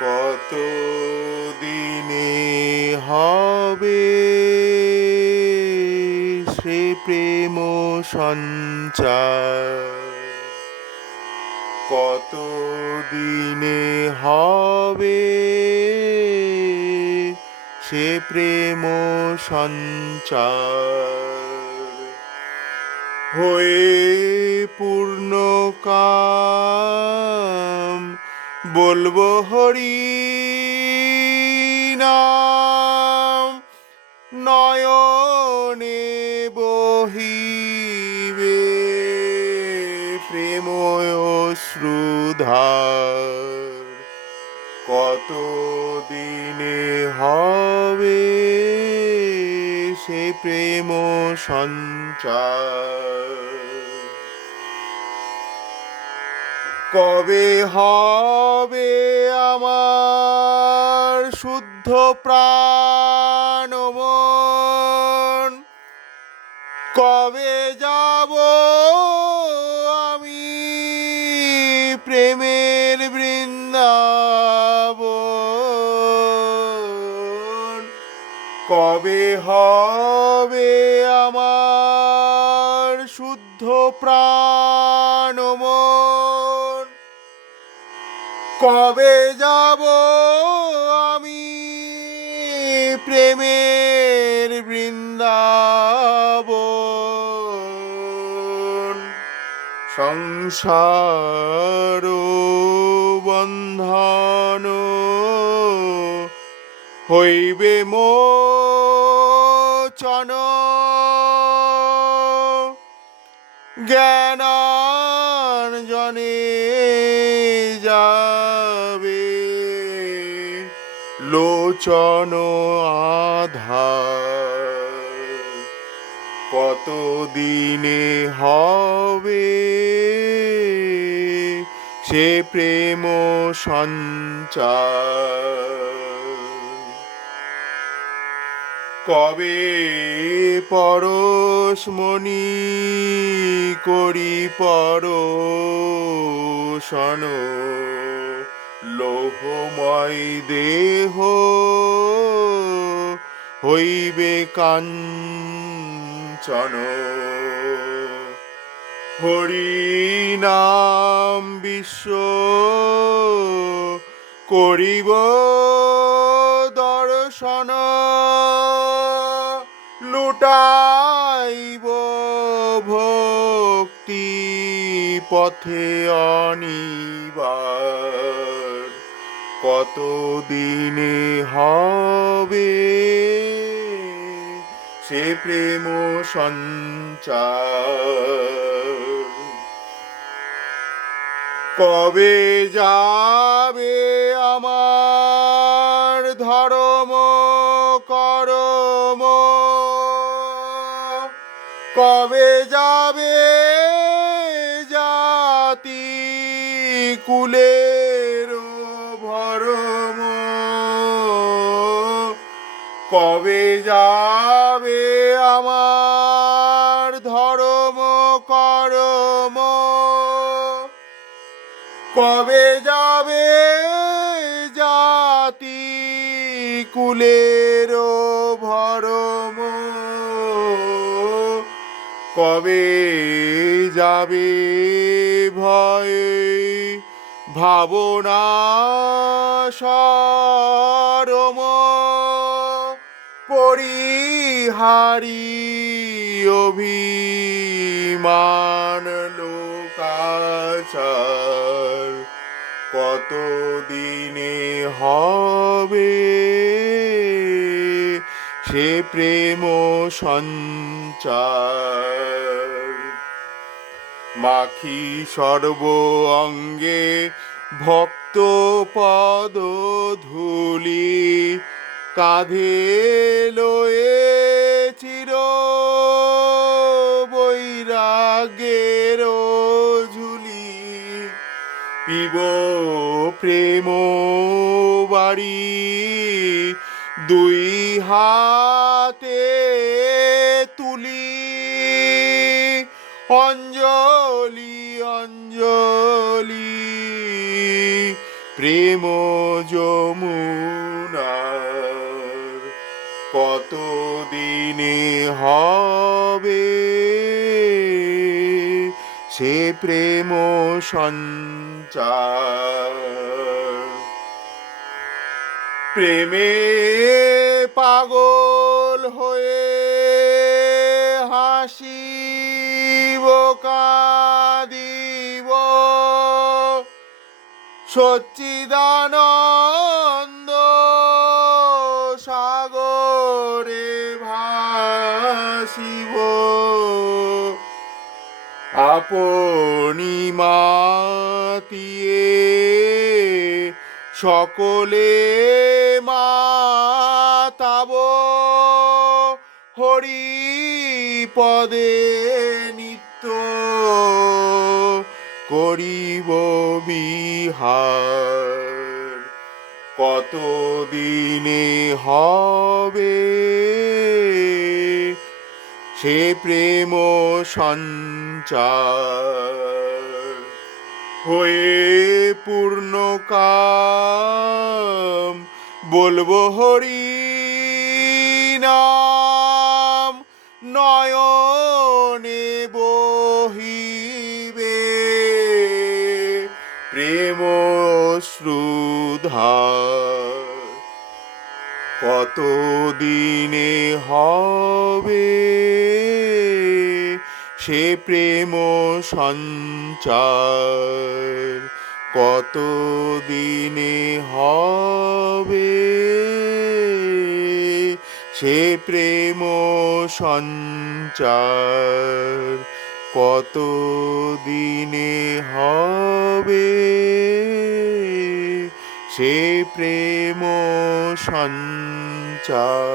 কত দিনে হবে? সে প্রেম সঞ্চার। কত দিনে হবে? সে প্রেম সঞ্চার। হয়ে পূর্ণ কাম বলব হরি নাম নয়নে বহিবে প্রেময় শ্রুধার। কত দিনে হবে সে প্রেম সঞ্চার? কবে হবে আমার শুদ্ধ প্রাণ কবে যাব আমি প্রেমের বৃন্দাবন? কবে হবে আমার শুদ্ধ প্রাণ কবে যাব আমি প্রেমের বৃন্দাবন? সংসার বন্ধন হইবে মোচন জ্ঞানার্জনে লোচন আধার। কত দিনে হবে? সে প্রেম সঞ্চার। কবে পরশমণি করি পরশন? লোহময় দেহ হইবে কাঞ্চন। হরি নাম বিশ্ব করিব দর্শন লুটাইব ভক্তি পথে অনিবার। কত দিনে হবে? সে প্রেম সঞ্চার। কবে যাবে আমার ধর্ম, করম? কবে যাবে জাতি কুলের কবে যাবে আমার ধর্ম, করম? কবে যাবে জাতি কুলের ভরম? কবে যাবে ভয়? ভাবনা সরম? পরিহারি অভিমান লোকাচার। কত দিনে হবে? সে প্রেম সঞ্চার। মাখি সর্ব অঙ্গে ভক্ত পদ ধুলি কাঁধে লয়ে চির বৈরাগের ঝুলি। পিব প্রেম বাড়ি দুই হাতে তুলি। অঞ্জলি অঞ্জলি, প্রেম যমুনার কত দিনে হবে? সে প্রেম সঞ্চার। প্রেমে পাগল হয়ে হাসিব কাঁদিব। সচ্চিদানন্দ সাগরে ভাসিব। আপনি মাতিয়ে সকলে মাতাব। হরি পদে নিত্য করিব বিহার। কত দিনে হবে? সে প্রেম সঞ্চার হয়ে পূর্ণ কাম। বলব হরি নাম, নয়নে বহিবে। প্রেম শ্রুধার কত দিনে হবে? সে প্রেম সঞ্চার কত দিনে হবে? সে প্রেম সঞ্চার কত দিনে হবে? সে প্রেম সঞ্চার।